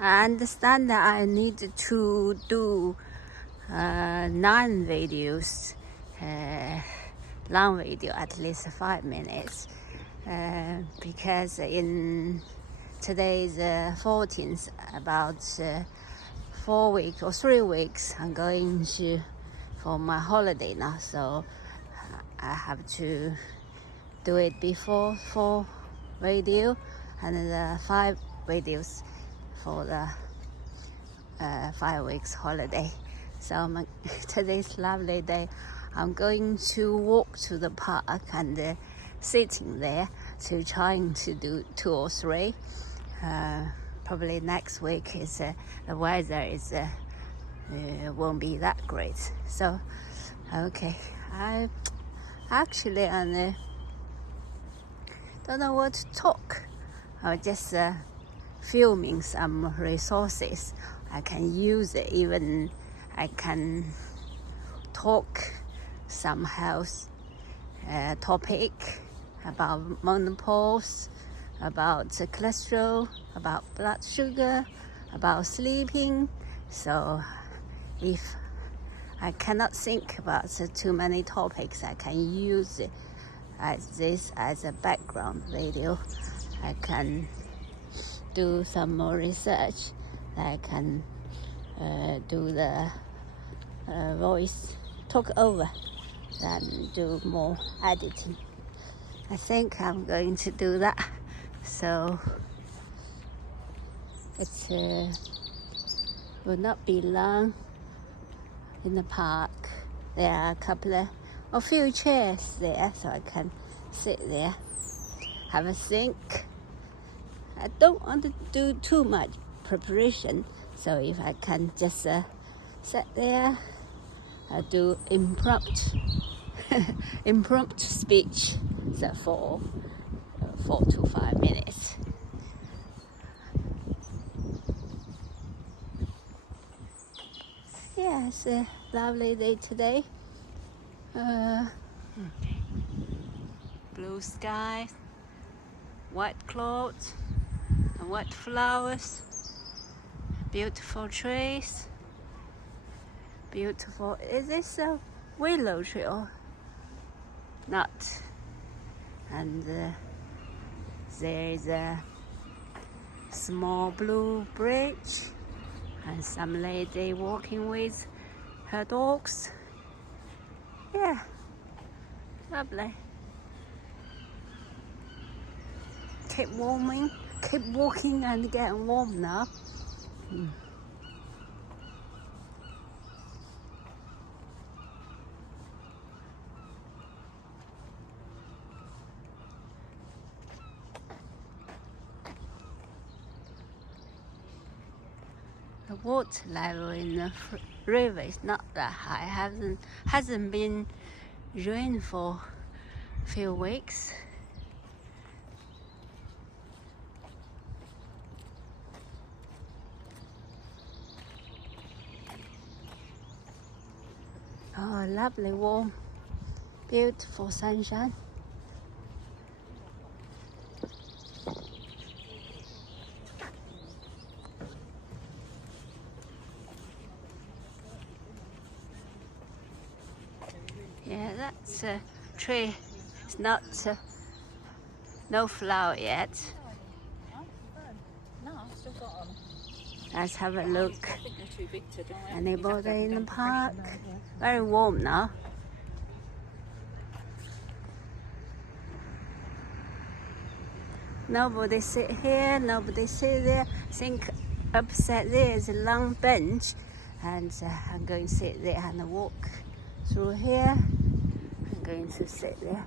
I understand that I need to do 9 videos, long video, at least 5 minutes, because in today's 14th, about 4 weeks or 3 weeks, I'm going for my holiday now, so I have to do it before 4 video and the 5 videos for the 5 weeks holiday. So today's lovely day. I'm going to walk to the park and sitting there to trying to do 2 or 3. Probably next week is the weather is won't be that great. So okay, I actually don't know what to talk. I was just filming some resources. I can use it, even I can talk some health topic about menopause, about cholesterol, about blood sugar, about sleeping. So if I cannot think about too many topics, I can use it as a background video. I can do some more research. I can do the voice talk over, then do more editing. I think I'm going to do that. So it will not be long. In the park there are a few chairs there, so I can sit there, have a think. I don't want to do too much preparation, so if I can just sit there, I do impromptu speech, so for 4 to 5 minutes. Yeah, it's a lovely day today. Blue sky, white clouds, and white flowers, beautiful trees, beautiful. Is this a willow tree or not? And there is a small blue bridge and some lady walking with her dogs. Yeah, lovely. Keep walking and getting warm now. The water level in the river is not that high. Hasn't been rain for a few weeks. Oh, lovely, warm, beautiful sunshine. Yeah, that's a tree. It's not no flower yet. Let's have a look. Anybody in the park? Very warm now. Nobody sit here, nobody sit there. I think upset there is a long bench, and I'm going to sit there and walk through here. I'm going to sit there.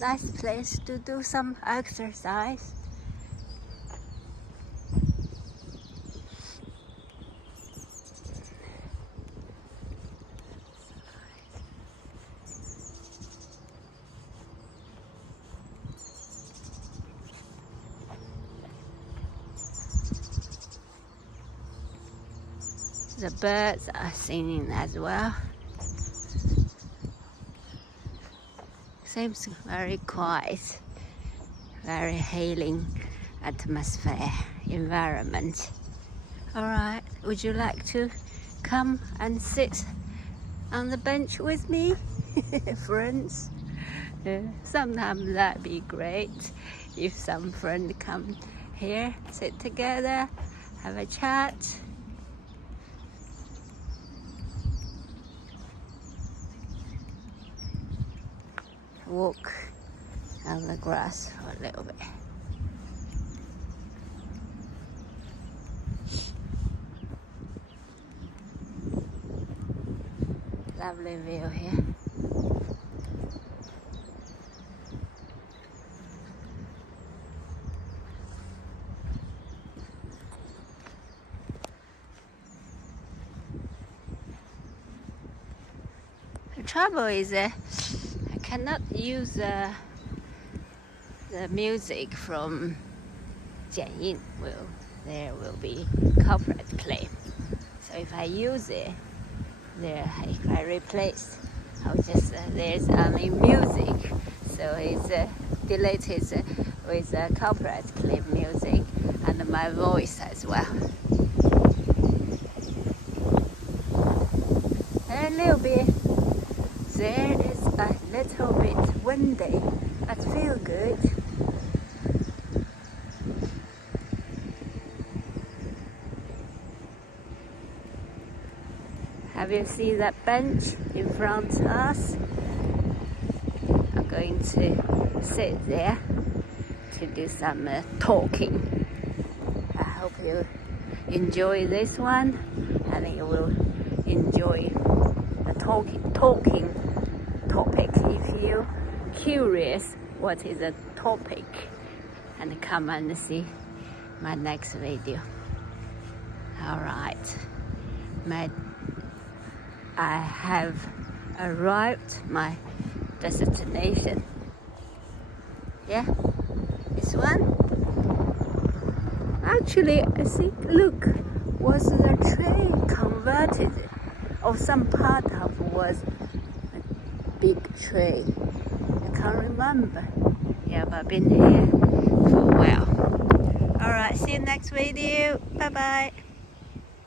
Nice place to do some exercise. The birds are singing as well. Seems very quiet, very healing atmosphere, environment. Alright, would you like to come and sit on the bench with me, friends? Sometimes that'd be great if some friend come here, sit together, have a chat. Walk on the grass for a little bit. Lovely view here. The trouble is I cannot use the music from Jianying. There will be copyright claim. So if I use it, if I replace, I'll just there's only music. So it's deleted with copyright claim music and my voice as well. A little bit. There is a little bit windy, but feel good. Have you seen that bench in front of us? I'm going to sit there to do some talking. I hope you enjoy this one and you will enjoy the talking topic. If you're curious what is the topic, and come and see my next video. Alright, I have arrived my destination. Yeah, this one. Actually, I think, look, was the train converted, or some part of was a big train. I can't remember. Yeah, but I've been here for a while. Alright, see you next video. Bye bye.